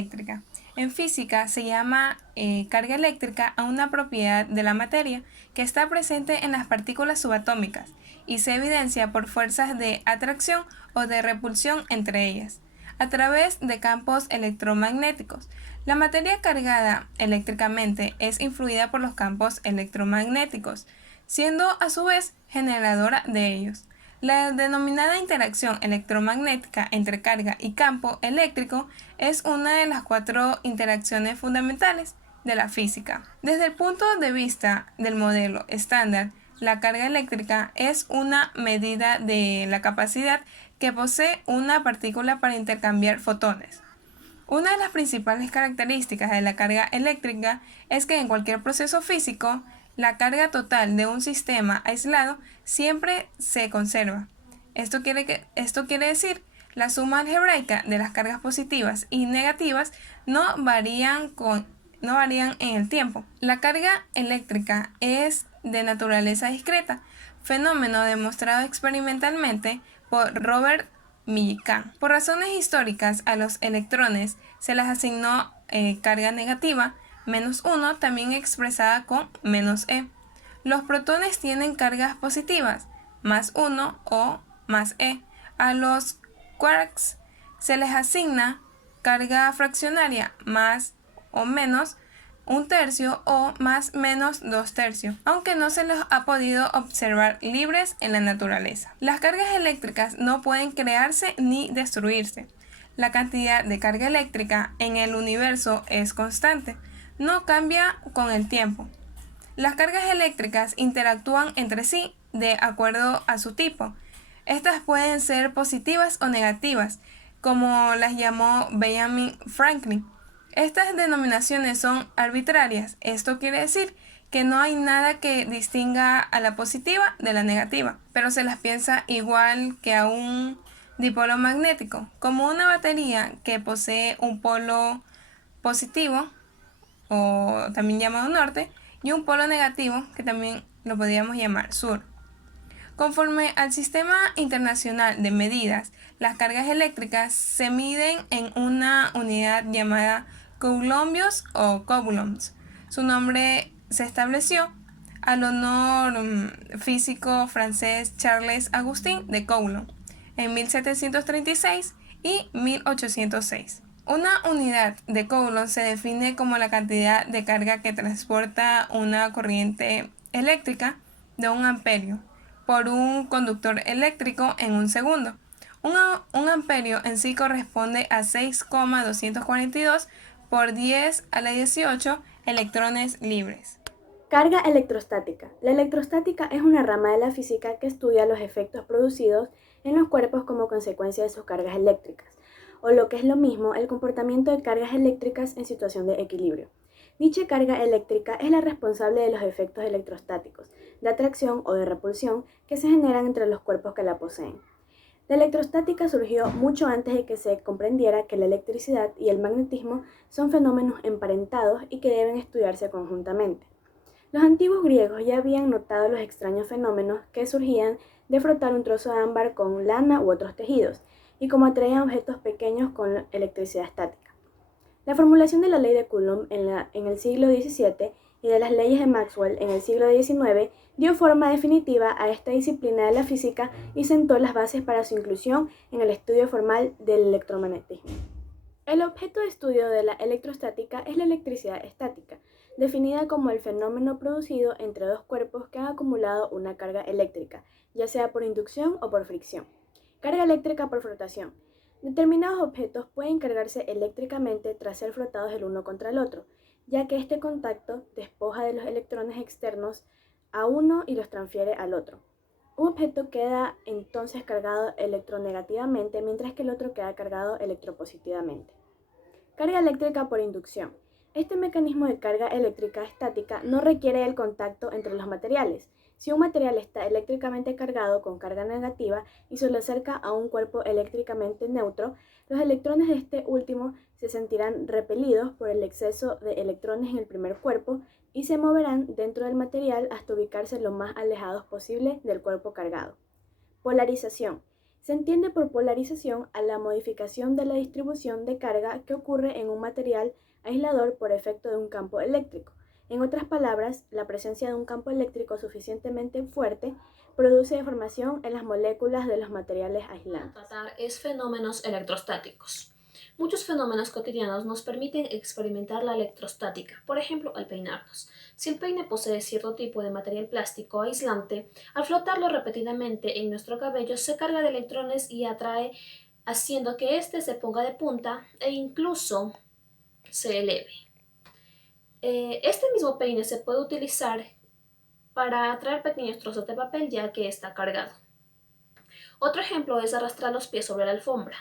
eléctrica. En física se llama carga eléctrica a una propiedad de la materia que está presente en las partículas subatómicas y se evidencia por fuerzas de atracción o de repulsión entre ellas, a través de campos electromagnéticos. La materia cargada eléctricamente es influida por los campos electromagnéticos, siendo a su vez generadora de ellos. La denominada interacción electromagnética entre carga y campo eléctrico es una de las 4 interacciones fundamentales de la física. Desde el punto de vista del modelo estándar, la carga eléctrica es una medida de la capacidad que posee una partícula para intercambiar fotones. Una de las principales características de la carga eléctrica es que en cualquier proceso físico, la carga total de un sistema aislado siempre se conserva. Esto quiere decir la suma algebraica de las cargas positivas y negativas no varían en el tiempo. La carga eléctrica es de naturaleza discreta, fenómeno demostrado experimentalmente por Robert Millikan. Por razones históricas, a los electrones se les asignó carga negativa, -1, también expresada con -e. Los protones tienen cargas positivas, +1 o +e. A los quarks se les asigna carga fraccionaria más o menos 1/3 o más menos 2/3, aunque no se los ha podido observar libres en la naturaleza. Las cargas eléctricas no pueden crearse ni destruirse. La cantidad de carga eléctrica en el universo es constante, no cambia con el tiempo. Las cargas eléctricas interactúan entre sí de acuerdo a su tipo. Estas pueden ser positivas o negativas, como las llamó Benjamin Franklin. Estas denominaciones son arbitrarias. Esto quiere decir que no hay nada que distinga a la positiva de la negativa, pero se las piensa igual que a un dipolo magnético, como una batería que posee un polo positivo, o también llamado norte, y un polo negativo, que también lo podríamos llamar sur. Conforme al Sistema Internacional de Medidas, las cargas eléctricas se miden en una unidad llamada coulombios o coulombs. Su nombre se estableció al honor físico francés Charles Augustin de Coulomb en 1736 y 1806. Una unidad de Coulomb se define como la cantidad de carga que transporta una corriente eléctrica de 1 amperio por un conductor eléctrico en un segundo. Un amperio en sí corresponde a 6,242 por 10 a la 18 electrones libres. Carga electrostática. La electrostática es una rama de la física que estudia los efectos producidos en los cuerpos como consecuencia de sus cargas eléctricas, o lo que es lo mismo, el comportamiento de cargas eléctricas en situación de equilibrio. Dicha carga eléctrica es la responsable de los efectos electrostáticos, de atracción o de repulsión que se generan entre los cuerpos que la poseen. La electrostática surgió mucho antes de que se comprendiera que la electricidad y el magnetismo son fenómenos emparentados y que deben estudiarse conjuntamente. Los antiguos griegos ya habían notado los extraños fenómenos que surgían de frotar un trozo de ámbar con lana u otros tejidos, y cómo atraían objetos pequeños con electricidad estática. La formulación de la ley de Coulomb en el siglo XVII y de las leyes de Maxwell en el siglo XIX dio forma definitiva a esta disciplina de la física y sentó las bases para su inclusión en el estudio formal del electromagnetismo. El objeto de estudio de la electrostática es la electricidad estática, definida como el fenómeno producido entre dos cuerpos que han acumulado una carga eléctrica, ya sea por inducción o por fricción. Carga eléctrica por frotación. Determinados objetos pueden cargarse eléctricamente tras ser frotados el uno contra el otro, ya que este contacto despoja de los electrones externos a uno y los transfiere al otro. Un objeto queda entonces cargado electronegativamente, mientras que el otro queda cargado electropositivamente. Carga eléctrica por inducción. Este mecanismo de carga eléctrica estática no requiere el contacto entre los materiales. Si un material está eléctricamente cargado con carga negativa y se lo acerca a un cuerpo eléctricamente neutro, los electrones de este último se sentirán repelidos por el exceso de electrones en el primer cuerpo y se moverán dentro del material hasta ubicarse lo más alejados posible del cuerpo cargado. Polarización. Se entiende por polarización a la modificación de la distribución de carga que ocurre en un material aislador por efecto de un campo eléctrico. En otras palabras, la presencia de un campo eléctrico suficientemente fuerte produce deformación en las moléculas de los materiales aislantes. Tratar es fenómenos electrostáticos. Muchos fenómenos cotidianos nos permiten experimentar la electrostática, por ejemplo, al peinarnos. Si el peine posee cierto tipo de material plástico aislante, al flotarlo repetidamente en nuestro cabello se carga de electrones y atrae, haciendo que éste se ponga de punta e incluso se eleve. Este mismo peine se puede utilizar para atraer pequeños trozos de papel ya que está cargado. Otro ejemplo es arrastrar los pies sobre la alfombra.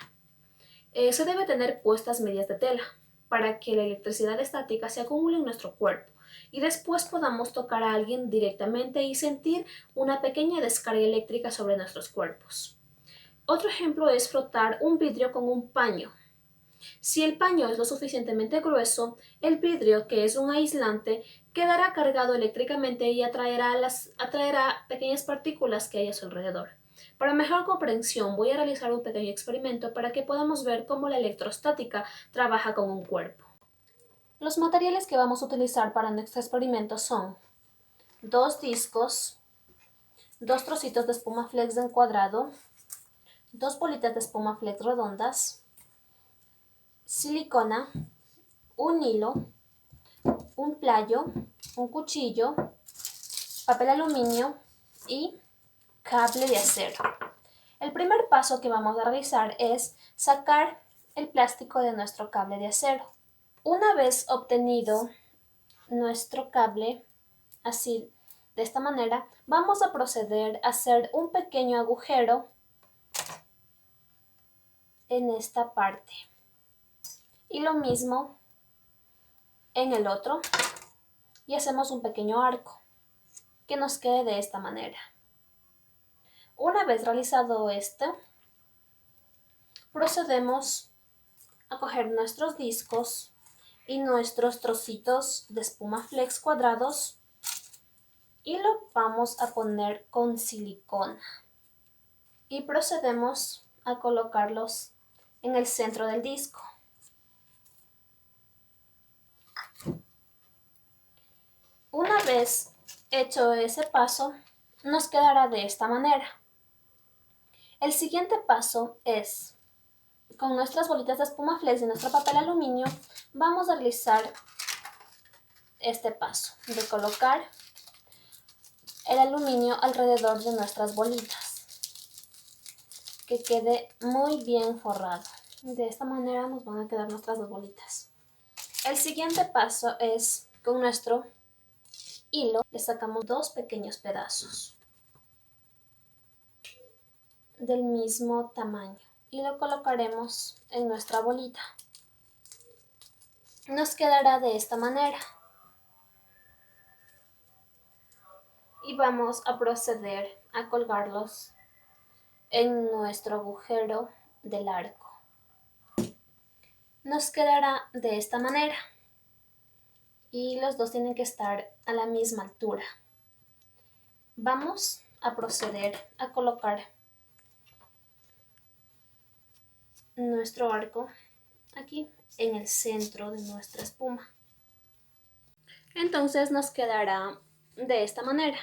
Se debe tener puestas medias de tela para que la electricidad estática se acumule en nuestro cuerpo y después podamos tocar a alguien directamente y sentir una pequeña descarga eléctrica sobre nuestros cuerpos. Otro ejemplo es frotar un vidrio con un paño. Si el paño es lo suficientemente grueso, el vidrio, que es un aislante, quedará cargado eléctricamente y atraerá pequeñas partículas que hay a su alrededor. Para mejor comprensión, voy a realizar un pequeño experimento para que podamos ver cómo la electrostática trabaja con un cuerpo. Los materiales que vamos a utilizar para nuestro experimento son 2 discos, 2 trocitos de espuma flex de encuadrado, 2 bolitas de espuma flex redondas, silicona, un hilo, un playo, un cuchillo, papel aluminio y cable de acero. El primer paso que vamos a realizar es sacar el plástico de nuestro cable de acero. Una vez obtenido nuestro cable, así de esta manera, vamos a proceder a hacer un pequeño agujero en esta parte. Y lo mismo en el otro. Y hacemos un pequeño arco que nos quede de esta manera. Una vez realizado esto, procedemos a coger nuestros discos y nuestros trocitos de espuma flex cuadrados y lo vamos a poner con silicona. Y procedemos a colocarlos en el centro del disco. Una vez hecho ese paso, nos quedará de esta manera. El siguiente paso es, con nuestras bolitas de espuma flex y nuestro papel aluminio, vamos a realizar este paso de colocar el aluminio alrededor de nuestras bolitas, que quede muy bien forrado. De esta manera nos van a quedar nuestras 2 bolitas. El siguiente paso es, con nuestro hilo, le sacamos 2 pequeños pedazos del mismo tamaño y lo colocaremos en nuestra bolita. Nos quedará de esta manera. Y vamos a proceder a colgarlos en nuestro agujero del arco. Nos quedará de esta manera y los dos tienen que estar a la misma altura. Vamos a proceder a colocar nuestro arco aquí en el centro de nuestra espuma. Entonces nos quedará de esta manera.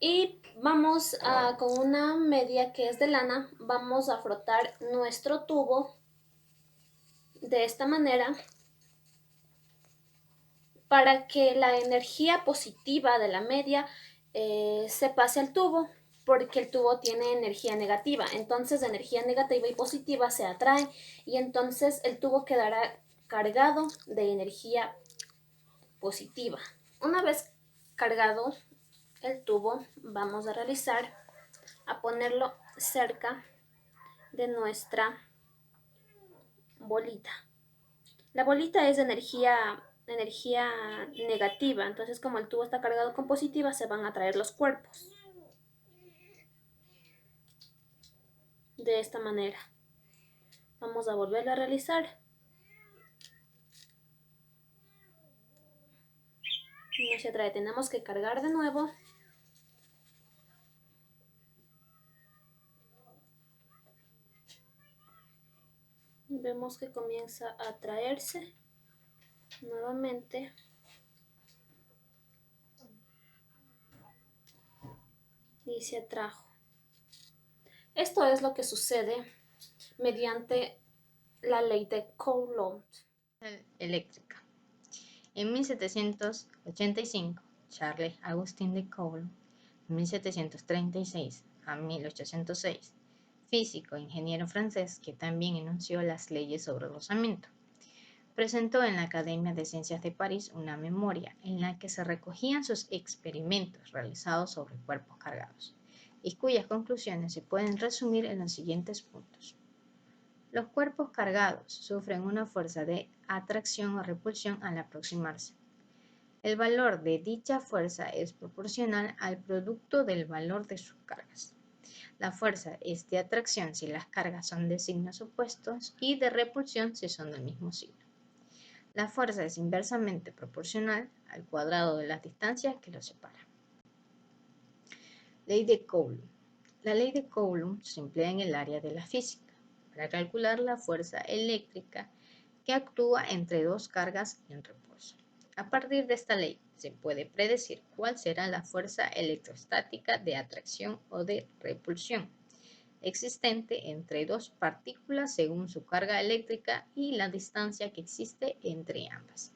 Y vamos con una media que es de lana, vamos a frotar nuestro tubo de esta manera para que la energía positiva de la media se pase al tubo, porque el tubo tiene energía negativa. Entonces, energía negativa y positiva se atraen y entonces el tubo quedará cargado de energía positiva. Una vez cargado el tubo, vamos a realizar a ponerlo cerca de nuestra bolita. La bolita es de energía negativa, entonces como el tubo está cargado con positiva, se van a atraer los cuerpos. De esta manera. Vamos a volverlo a realizar. No se atrae, tenemos que cargar de nuevo. vemos que comienza a atraerse nuevamente. Y se atrajo. Esto es lo que sucede mediante la ley de Coulomb. Eléctrica. En 1785, Charles Augustin de Coulomb, 1736 a 1806, físico e ingeniero francés que también enunció las leyes sobre el rozamiento, presentó en la Academia de Ciencias de París una memoria en la que se recogían sus experimentos realizados sobre cuerpos cargados y cuyas conclusiones se pueden resumir en los siguientes puntos. Los cuerpos cargados sufren una fuerza de atracción o repulsión al aproximarse. El valor de dicha fuerza es proporcional al producto del valor de sus cargas. La fuerza es de atracción si las cargas son de signos opuestos y de repulsión si son del mismo signo. La fuerza es inversamente proporcional al cuadrado de las distancias que los separan. Ley de Coulomb. La ley de Coulomb se emplea en el área de la física para calcular la fuerza eléctrica que actúa entre dos cargas en repulso. A partir de esta ley se puede predecir cuál será la fuerza electrostática de atracción o de repulsión existente entre dos partículas según su carga eléctrica y la distancia que existe entre ambas.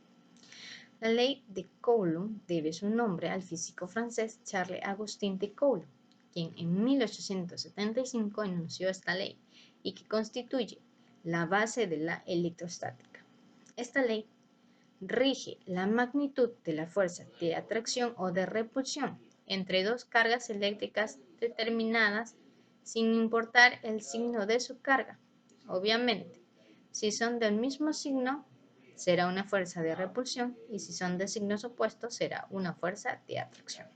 La ley de Coulomb debe su nombre al físico francés Charles-Augustin de Coulomb, quien en 1875 enunció esta ley y que constituye la base de la electrostática. Esta ley rige la magnitud de la fuerza de atracción o de repulsión entre dos cargas eléctricas determinadas sin importar el signo de su carga. Obviamente, si son del mismo signo, será una fuerza de repulsión y si son de signos opuestos, será una fuerza de atracción.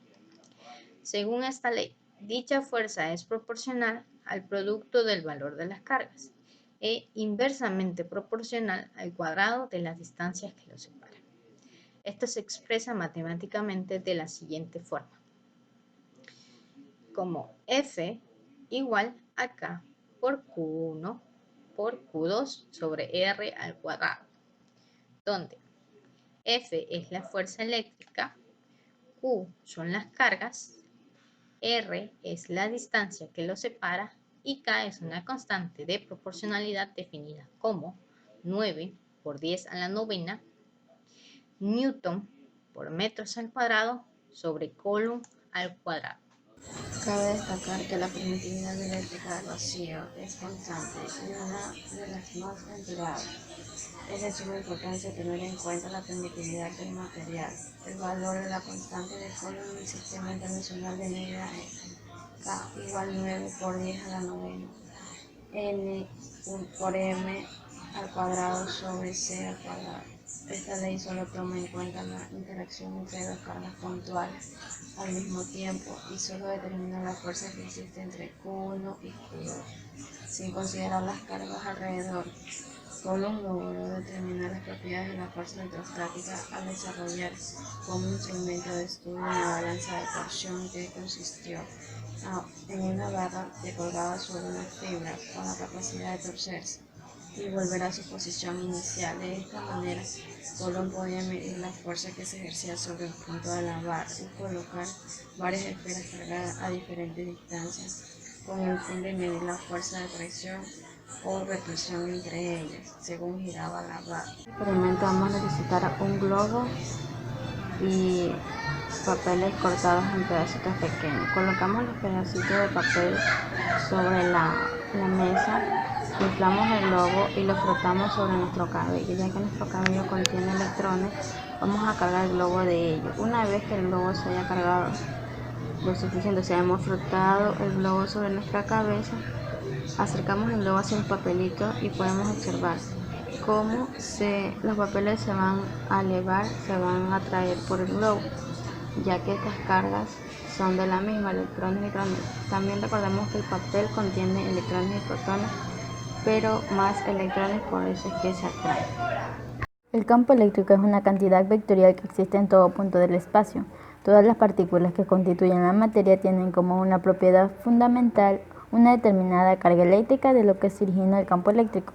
Según esta ley, dicha fuerza es proporcional al producto del valor de las cargas e inversamente proporcional al cuadrado de las distancias que los separan. Esto se expresa matemáticamente de la siguiente forma, como F igual a K por Q1 por Q2 sobre R al cuadrado, donde F es la fuerza eléctrica, Q son las cargas, R es la distancia que los separa y K es una constante de proporcionalidad definida como 9 por 10 a la novena Newton por metros al cuadrado sobre Coulomb al cuadrado. Cabe destacar que la permitividad eléctrica del vacío es constante y una de las más empleadas. Es de suma importancia tener en cuenta la permitividad del material. El valor de la constante de Coulomb en el Sistema Internacional de Medida es K igual 9 por 10 a la novena N por M al cuadrado sobre C al cuadrado. Esta ley solo toma en cuenta la interacción entre dos cargas puntuales al mismo tiempo y solo determina la fuerza que existe entre Q1 y Q2, sin considerar las cargas alrededor. Coulomb logró determinar las propiedades de la fuerza electrostática al desarrollar como instrumento de estudio una balanza de torsión que consistió en una barra que colgaba sobre una fibra con la capacidad de torcerse y volver a su posición inicial. De esta manera, Coulomb podía medir la fuerza que se ejercía sobre el punto de la barra y colocar varias esferas cargadas a diferentes distancias con el fin de medir la fuerza de presión o repulsión entre ellas, según giraba la barra. En este experimento vamos a necesitar un globo y papeles cortados en pedacitos pequeños. Colocamos los pedacitos de papel sobre la mesa. Inflamos el globo y lo frotamos sobre nuestro cabello. Ya que nuestro cabello contiene electrones, vamos a cargar el globo de ellos. Una vez que el globo se haya cargado lo suficiente, o sea, hemos frotado el globo sobre nuestra cabeza, acercamos el globo hacia un papelito y podemos observar cómo los papeles se van a elevar, se van a atraer por el globo, ya que estas cargas son de la misma, electrones y neutrones. También recordemos que el papel contiene electrones y protones, pero más electrones, por eso es que se atrae. El campo eléctrico es una cantidad vectorial que existe en todo punto del espacio. Todas las partículas que constituyen la materia tienen como una propiedad fundamental una determinada carga eléctrica, de lo que se origina el campo eléctrico.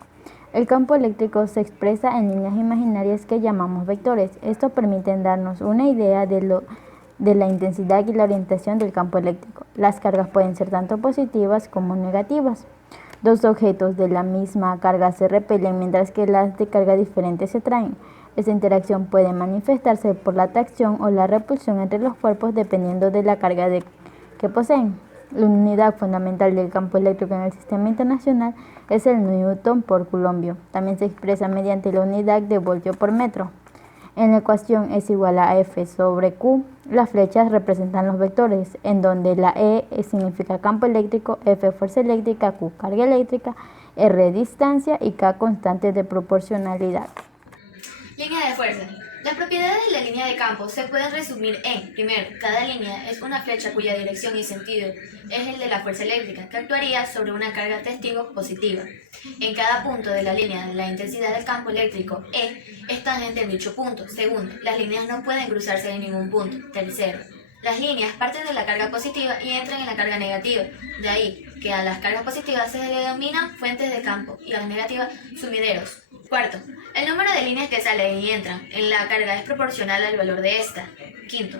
El campo eléctrico se expresa en líneas imaginarias que llamamos vectores. Estos permiten darnos una idea de la intensidad y la orientación del campo eléctrico. Las cargas pueden ser tanto positivas como negativas. Dos objetos de la misma carga se repelen mientras que las de carga diferente se atraen. Esta interacción puede manifestarse por la atracción o la repulsión entre los cuerpos dependiendo de la carga que poseen. La unidad fundamental del campo eléctrico en el sistema internacional es el newton por coulomb. También se expresa mediante la unidad de voltio por metro. En la ecuación es igual a F sobre Q. Las flechas representan los vectores, en donde la E significa campo eléctrico, F fuerza eléctrica, Q carga eléctrica, R distancia y K constante de proporcionalidad. Línea de fuerza. Las propiedades de la línea de campo se pueden resumir en, primero, cada línea es una flecha cuya dirección y sentido es el de la fuerza eléctrica, que actuaría sobre una carga testigo positiva. En cada punto de la línea, la intensidad del campo eléctrico E es tangente en dicho punto. Segundo, las líneas no pueden cruzarse en ningún punto. Tercero, las líneas parten de la carga positiva y entran en la carga negativa. De ahí que a las cargas positivas se le denominan fuentes de campo y a las negativas sumideros. Cuarto, el número de líneas que salen y entran en la carga es proporcional al valor de esta. Quinto,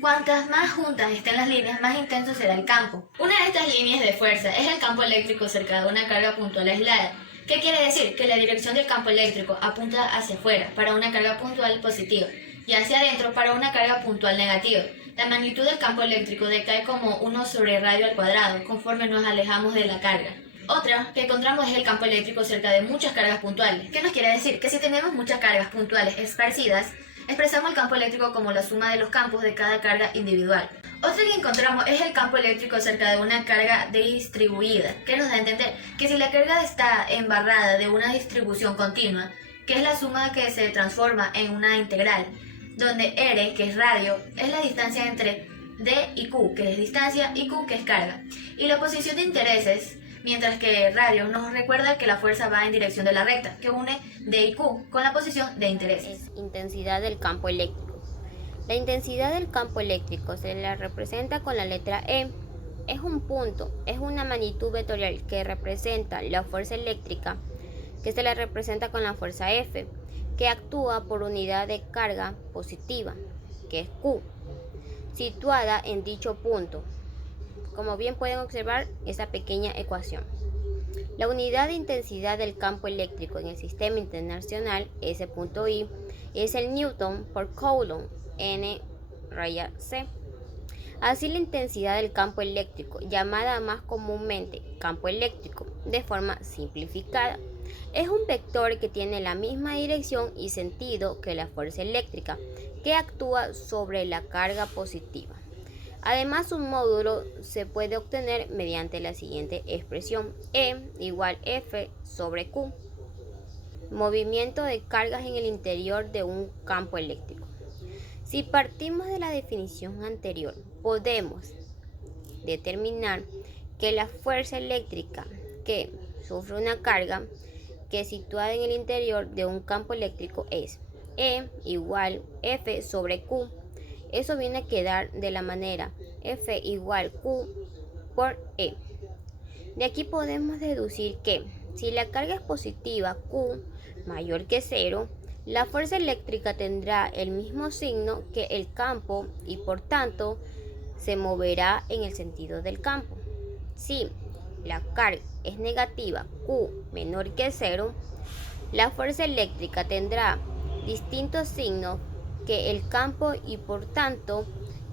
cuantas más juntas estén las líneas, más intenso será el campo. Una de estas líneas de fuerza es el campo eléctrico cerca de una carga puntual aislada. ¿Qué quiere decir? Que la dirección del campo eléctrico apunta hacia afuera para una carga puntual positiva y hacia adentro para una carga puntual negativa. La magnitud del campo eléctrico decae como 1 sobre radio al cuadrado conforme nos alejamos de la carga. Otra que encontramos es el campo eléctrico cerca de muchas cargas puntuales. ¿Qué nos quiere decir? Que si tenemos muchas cargas puntuales esparcidas, expresamos el campo eléctrico como la suma de los campos de cada carga individual. Otra que encontramos es el campo eléctrico cerca de una carga distribuida, que nos da a entender que si la carga está embarrada de una distribución continua, que es la suma que se transforma en una integral, donde R, que es radio, es la distancia entre D y Q, que es distancia, y Q, que es carga, y la posición de intereses, mientras que radio nos recuerda que la fuerza va en dirección de la recta, que une D y Q con la posición de intereses. Intensidad del campo eléctrico. La intensidad del campo eléctrico se la representa con la letra E. Es un punto, es una magnitud vectorial que representa la fuerza eléctrica, que se la representa con la fuerza F, que actúa por unidad de carga positiva, que es Q, situada en dicho punto. Como bien pueden observar esa pequeña ecuación. La unidad de intensidad del campo eléctrico en el sistema internacional, S.I, es el newton por coulomb, N raya C. Así la intensidad del campo eléctrico, llamada más comúnmente campo eléctrico de forma simplificada, es un vector que tiene la misma dirección y sentido que la fuerza eléctrica, que actúa sobre la carga positiva. Además, un módulo se puede obtener mediante la siguiente expresión: E igual F sobre Q. Movimiento de cargas en el interior de un campo eléctrico. Si partimos de la definición anterior, podemos determinar que la fuerza eléctrica que sufre una carga que es situada en el interior de un campo eléctrico es E igual F sobre Q. Eso viene a quedar de la manera F igual Q por E. De aquí podemos deducir que si la carga es positiva, Q mayor que 0, la fuerza eléctrica tendrá el mismo signo que el campo y por tanto se moverá en el sentido del campo. Si la carga es negativa, Q menor que 0, la fuerza eléctrica tendrá distintos signos que el campo y por tanto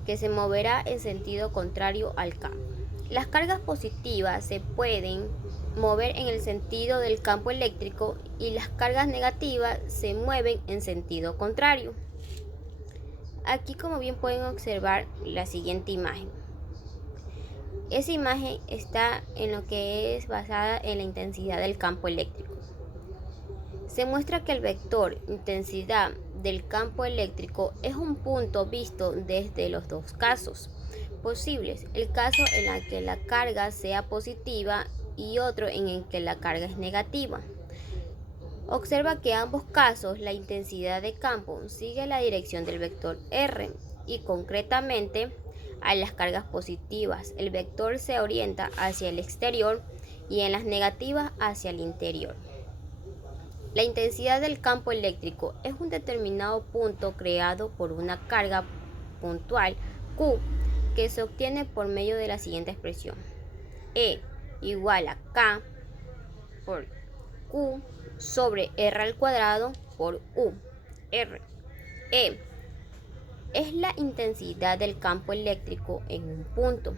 que se moverá en sentido contrario al campo. Las cargas positivas se pueden mover en el sentido del campo eléctrico y las cargas negativas se mueven en sentido contrario. Aquí, como bien pueden observar, la siguiente imagen. Esa imagen está en lo que es basada en la intensidad del campo eléctrico. Se muestra que el vector intensidad del campo eléctrico es un punto visto desde los dos casos posibles: el caso en el que la carga sea positiva y otro en el que la carga es negativa. Observa que en ambos casos la intensidad de campo sigue la dirección del vector R y concretamente a las cargas positivas el vector se orienta hacia el exterior y en las negativas hacia el interior. La intensidad del campo eléctrico es un determinado punto creado por una carga puntual Q que se obtiene por medio de la siguiente expresión. E igual a K por Q sobre R al cuadrado por U. R. E es la intensidad del campo eléctrico en un punto.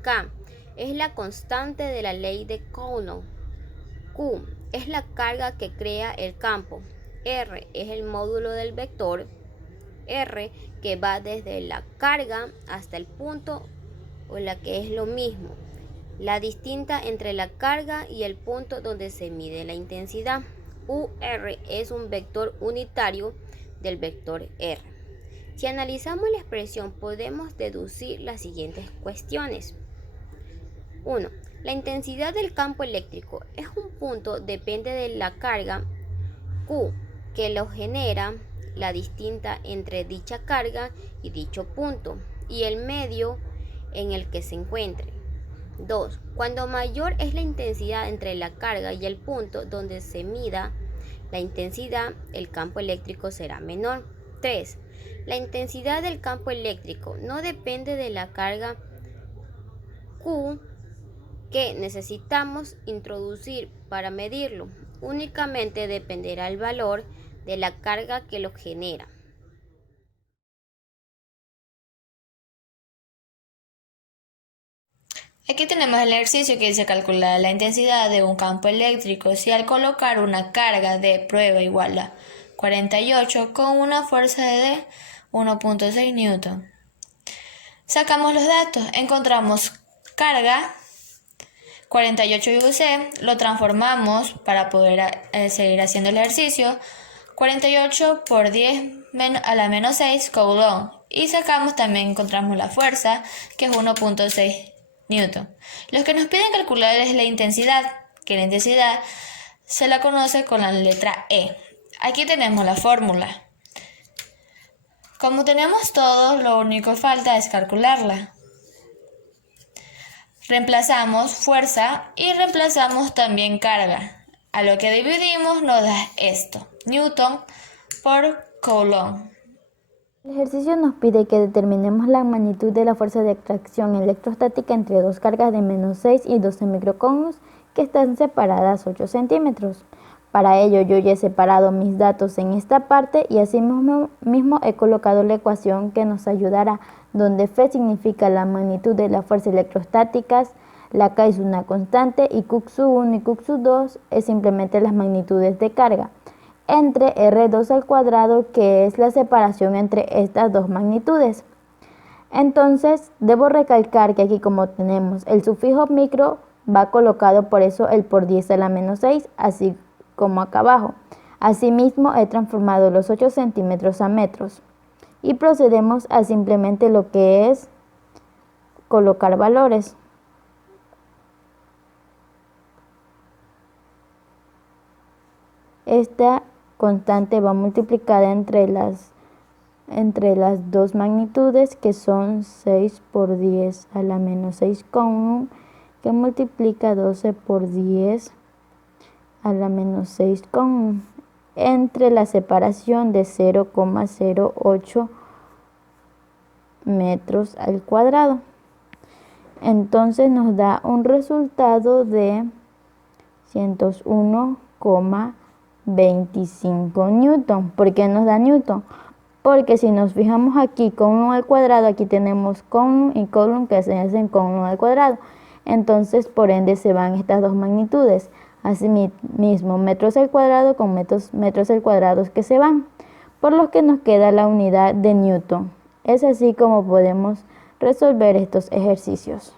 K es la constante de la ley de Coulomb. Q es la carga que crea el campo. R es el módulo del vector R que va desde la carga hasta el punto, o la que es lo mismo, la distinta entre la carga y el punto donde se mide la intensidad. UR es un vector unitario del vector R. Si analizamos la expresión, podemos deducir las siguientes cuestiones. 1. La intensidad del campo eléctrico es un punto, depende de la carga Q que lo genera, la distinta entre dicha carga y dicho punto, y el medio en el que se encuentre. 2. Cuando mayor es la intensidad entre la carga y el punto donde se mida la intensidad, el campo eléctrico será menor. 3. La intensidad del campo eléctrico no depende de la carga Q que necesitamos introducir para medirlo, únicamente dependerá el valor de la carga que lo genera. Aquí tenemos el ejercicio que dice calcular la intensidad de un campo eléctrico si al colocar una carga de prueba igual a 48 con una fuerza de 1.6 newton. Sacamos los datos, encontramos carga 48 UC, lo transformamos para poder seguir haciendo el ejercicio. 48 por 10 a la menos 6 Coulomb, y sacamos también, encontramos la fuerza que es 1.6 newton. Lo que nos piden calcular es la intensidad, que la intensidad se la conoce con la letra E. Aquí tenemos la fórmula. Como tenemos todo, lo único que falta es calcularla. Reemplazamos fuerza y reemplazamos también carga. A lo que dividimos nos da esto, newton por Coulomb. El ejercicio nos pide que determinemos la magnitud de la fuerza de atracción electrostática entre dos cargas de menos 6 y 12 microcoulombs que están separadas 8 centímetros. Para ello yo ya he separado mis datos en esta parte y así mismo he colocado la ecuación que nos ayudará, donde F significa la magnitud de las fuerzas electrostáticas, la K es una constante y Q1 y Q2 es simplemente las magnitudes de carga, entre R2 al cuadrado, que es la separación entre estas dos magnitudes. Entonces debo recalcar que aquí, como tenemos el sufijo micro, va colocado, por eso el por 10 a la menos 6, así como acá abajo. Asimismo he transformado los 8 centímetros a metros y procedemos a simplemente lo que es colocar valores. Esta constante va multiplicada entre las dos magnitudes, que son 6 por 10 a la menos 6 Coulomb, que multiplica 12 por 10 a la menos 6 Coulomb, entre la separación de 0,08 metros al cuadrado. Entonces nos da un resultado de 101,25 newton. ¿Por qué nos da newton? Porque si nos fijamos aquí, Coulomb al cuadrado, aquí tenemos Coulomb y Coulomb que se hacen Coulomb al cuadrado. Entonces, por ende, se van estas dos magnitudes. Asimismo, metros al cuadrado con metros al cuadrado que se van, por lo que nos queda la unidad de newton. Es así como podemos resolver estos ejercicios.